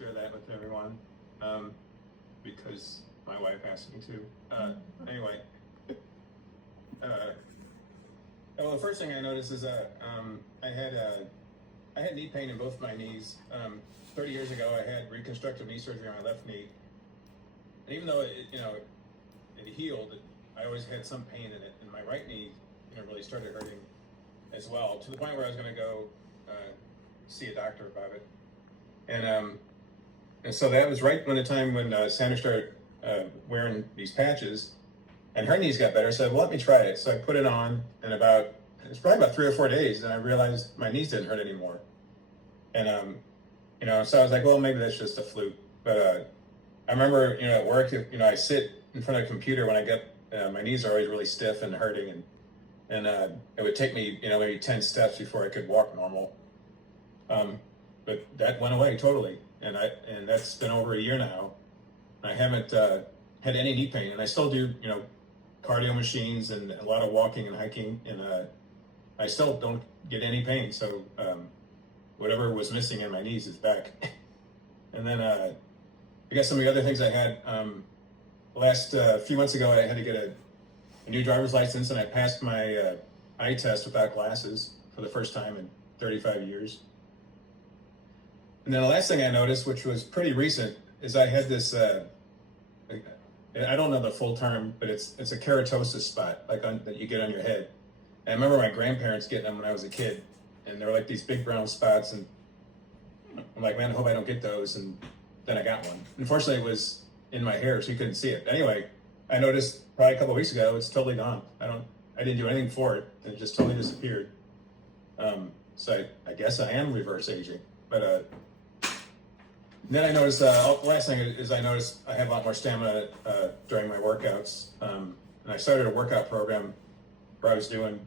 share that with everyone because my wife asked me to. Anyway, well, the first thing I noticed is I had knee pain in both my knees. 30 years ago, I had reconstructive knee surgery on my left knee, and even though it healed, I always had some pain in it, and my right knee, really started hurting as well, to the point where I was going to go see a doctor about it. And so that was right when the time when Sandra started wearing these patches, and her knees got better. So I said, well, let me try it. So I put it on, and it's probably about 3 or 4 days, and I realized my knees didn't hurt anymore. And so I was like, well, maybe that's just a fluke. But I remember, at work, I sit in front of a computer when I get my knees are always really stiff and hurting, and it would take me, maybe 10 steps before I could walk normal. But that went away totally, and that's been over a year now. I haven't had any knee pain, and I still do, cardio machines and a lot of walking and hiking, and I still don't get any pain. So whatever was missing in my knees is back. And then I guess some of the other things I had last few months ago, I had to get a new driver's license, and I passed my eye test without glasses for the first time in 35 years. And then the last thing I noticed, which was pretty recent, is I had this, I don't know the full term, but it's a keratosis spot, that you get on your head. And I remember my grandparents getting them when I was a kid, and they were like these big brown spots, and I'm like, man, I hope I don't get those. And then I got one. Unfortunately, it was in my hair, so you couldn't see it. Anyway, I noticed probably a couple of weeks ago, it's totally gone. I didn't do anything for it. It just totally disappeared. So I guess I am reverse aging. But then I noticed, last thing is I noticed I have a lot more stamina during my workouts. And I started a workout program where I was doing,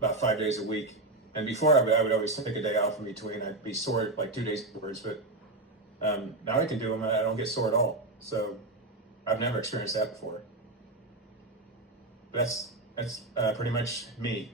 about 5 days a week. And before I would always take a day off in between. I'd be sore like 2 days afterwards, but now I can do them and I don't get sore at all. So I've never experienced that before. That's pretty much me.